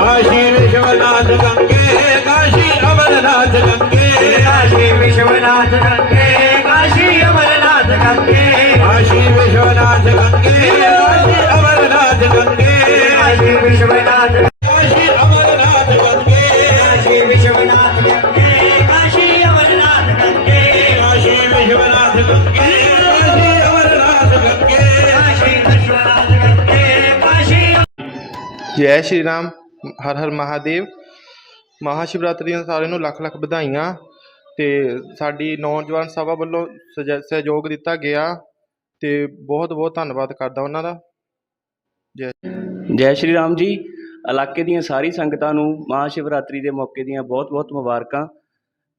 काशी विश्वनाथ गंगे काशी अमरनाथ गंगे विश्वनाथ गंगे काशी अमरनाथ गंगे काशी विश्वनाथ गंगे काशी अमरनाथ गंगे काशी विश्वनाथ काशी अमरनाथ गंगे काशी विश्वनाथ गंगे काशी अमरनाथ गंगे काशी विश्वनाथ गंगे काशी अमरनाथ गंगे काशी विश्वनाथ गंगे काशी ਜੈ ਸ਼੍ਰੀ ਰਾਮ ਹਰ ਹਰ ਮਹਾਦੇਵ ਮਹਾ ਸ਼ਿਵਰਾਤਰੀ ਦੀਆਂ ਸਾਰਿਆਂ ਨੂੰ ਲੱਖ ਲੱਖ ਵਧਾਈਆਂ ਤੇ ਸਾਡੀ ਨੌਜਵਾਨ ਸਭਾ ਵੱਲੋਂ ਸਜ, ਸਹਿਯੋਗ ਦਿੱਤਾ ਗਿਆ ਅਤੇ ਬਹੁਤ ਬਹੁਤ ਧੰਨਵਾਦ ਕਰਦਾ ਉਹਨਾਂ ਦਾ। ਜੈ ਜੈ ਸ਼੍ਰੀ ਰਾਮ ਜੀ। ਇਲਾਕੇ ਦੀਆਂ ਸਾਰੀ ਸੰਗਤਾਂ ਨੂੰ ਮਹਾ ਸ਼ਿਵਰਾਤਰੀ ਦੇ ਮੌਕੇ ਦੀਆਂ ਬਹੁਤ-ਬਹੁਤ ਮੁਬਾਰਕਾਂ।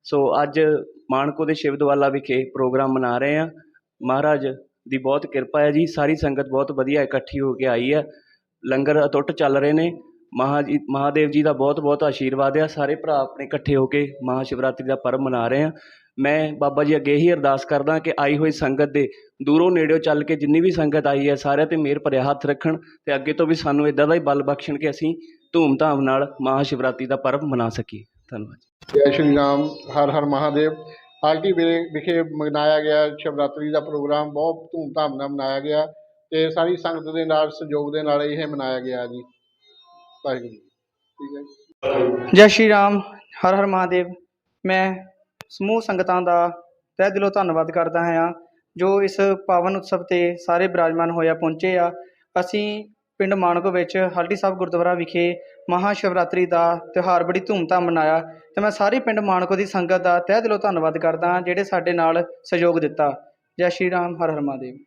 ਸੋ ਅੱਜ ਮਾਨਕੋ ਦੇ ਸ਼ਿਵਦਵਾਲਾ ਵਿਖੇ ਪ੍ਰੋਗਰਾਮ ਮਨਾ ਰਹੇ ਹਾਂ। ਮਹਾਰਾਜ ਦੀ ਬਹੁਤ ਕਿਰਪਾ ਹੈ ਜੀ। ਸਾਰੀ ਸੰਗਤ ਬਹੁਤ ਵਧੀਆ ਇਕੱਠੀ ਹੋ ਕੇ ਆਈ ਹੈ। ਲੰਗਰ ਅਟੁੱਟ ਚੱਲ ਰਹੇ ਨੇ। ਮਹਾ ਜੀ ਮਹਾਦੇਵ ਜੀ ਦਾ ਬਹੁਤ-ਬਹੁਤ ਆਸ਼ੀਰਵਾਦ ਆ। ਸਾਰੇ ਭਰਾ ਆਪਣੇ ਇਕੱਠੇ ਹੋ ਕੇ ਮਹਾ ਸ਼ਿਵਰਾਤਰੀ ਦਾ ਪਰਬ ਮਨਾ ਰਹੇ ਹਾਂ ਮੈਂ ਬਾਬਾ ਜੀ ਅੱਗੇ ਹੀ ਅਰਦਾਸ ਕਰਦਾ ਕਿ ਆਈ ਹੋਈ ਸੰਗਤ ਦੇ ਦੂਰੋਂ ਨੇੜਿਓਂ ਚੱਲ ਕੇ ਜਿੰਨੀ ਵੀ ਸੰਗਤ ਆਈ ਹੈ, ਸਾਰਿਆਂ ਤੇ ਮਿਹਰ ਭਰਿਆ ਹੱਥ ਰੱਖਣ ਤੇ ਅੱਗੇ ਤੋਂ ਵੀ ਸਾਨੂੰ ਇਦਾਂ ਦਾ ਹੀ ਬਲ ਬਖਸ਼ਣ ਕਿ ਅਸੀਂ ਧੂਮ-ਧਾਮ ਨਾਲ ਮਹਾ ਸ਼ਿਵਰਾਤਰੀ ਦਾ ਪਰਬ ਮਨਾ ਸਕੀਏ। ਧੰਨਵਾਦ ਜੈ। ਸ਼੍ਰੀ ਰਾਮ, ਹਰ ਹਰ ਮਹਾਦੇਵ। ਆਲਟੀ ਵਿਲੇ ਵਿਖੇ ਮਨਾਇਆ ਗਿਆ ਸ਼ਿਵਰਾਤਰੀ ਦਾ ਪ੍ਰੋਗਰਾਮ, ਬਹੁਤ ਧੂਮਧਾਮ ਨਾਲ ਮਨਾਇਆ ਗਿਆ ਤੇ ਸਾਰੀ ਸੰਗਤ ਦੇ ਨਾਲ, ਸਹਿਯੋਗ ਦੇ ਨਾਲ ਇਹ ਮਨਾਇਆ ਗਿਆ ਜੀ। ਜੈ ਸ਼੍ਰੀ ਰਾਮ, ਹਰ ਹਰ ਮਹਾਦੇਵ। ਮੈਂ ਸਮੂਹ ਸੰਗਤਾਂ ਦਾ ਤਹਿ ਦਿਲੋਂ ਧੰਨਵਾਦ ਕਰਦਾ ਹਾਂ, ਜੋ ਇਸ ਪਾਵਨ ਉਤਸਵ ਤੇ ਸਾਰੇ ਬਿਰਾਜਮਾਨ ਹੋਇਆ ਪਹੁੰਚੇ ਆ। ਅਸੀਂ ਪਿੰਡ ਮਾਨਕੋ ਵਿੱਚ ਹਲਟੀ ਸਾਹਿਬ ਗੁਰਦੁਆਰਾ ਵਿਖੇ ਮਹਾ ਸ਼ਿਵਰਾਤਰੀ ਦਾ ਤਿਉਹਾਰ ਬੜੀ ਧੂਮਧਾਮ ਮਨਾਇਆ। ਤੇ ਮੈਂ ਸਾਰੇ ਪਿੰਡ ਮਾਨਕੋ ਦੀ ਸੰਗਤ ਦਾ ਤਹਿ ਦਿਲੋਂ ਧੰਨਵਾਦ ਕਰਦਾ ਹਾਂ, ਜਿਹੜੇ ਸਾਡੇ ਨਾਲ ਸਹਿਯੋਗ ਦਿੱਤਾ। ਜੈ ਸ਼੍ਰੀ ਰਾਮ, ਹਰ ਹਰ ਮਹਾਦੇਵ।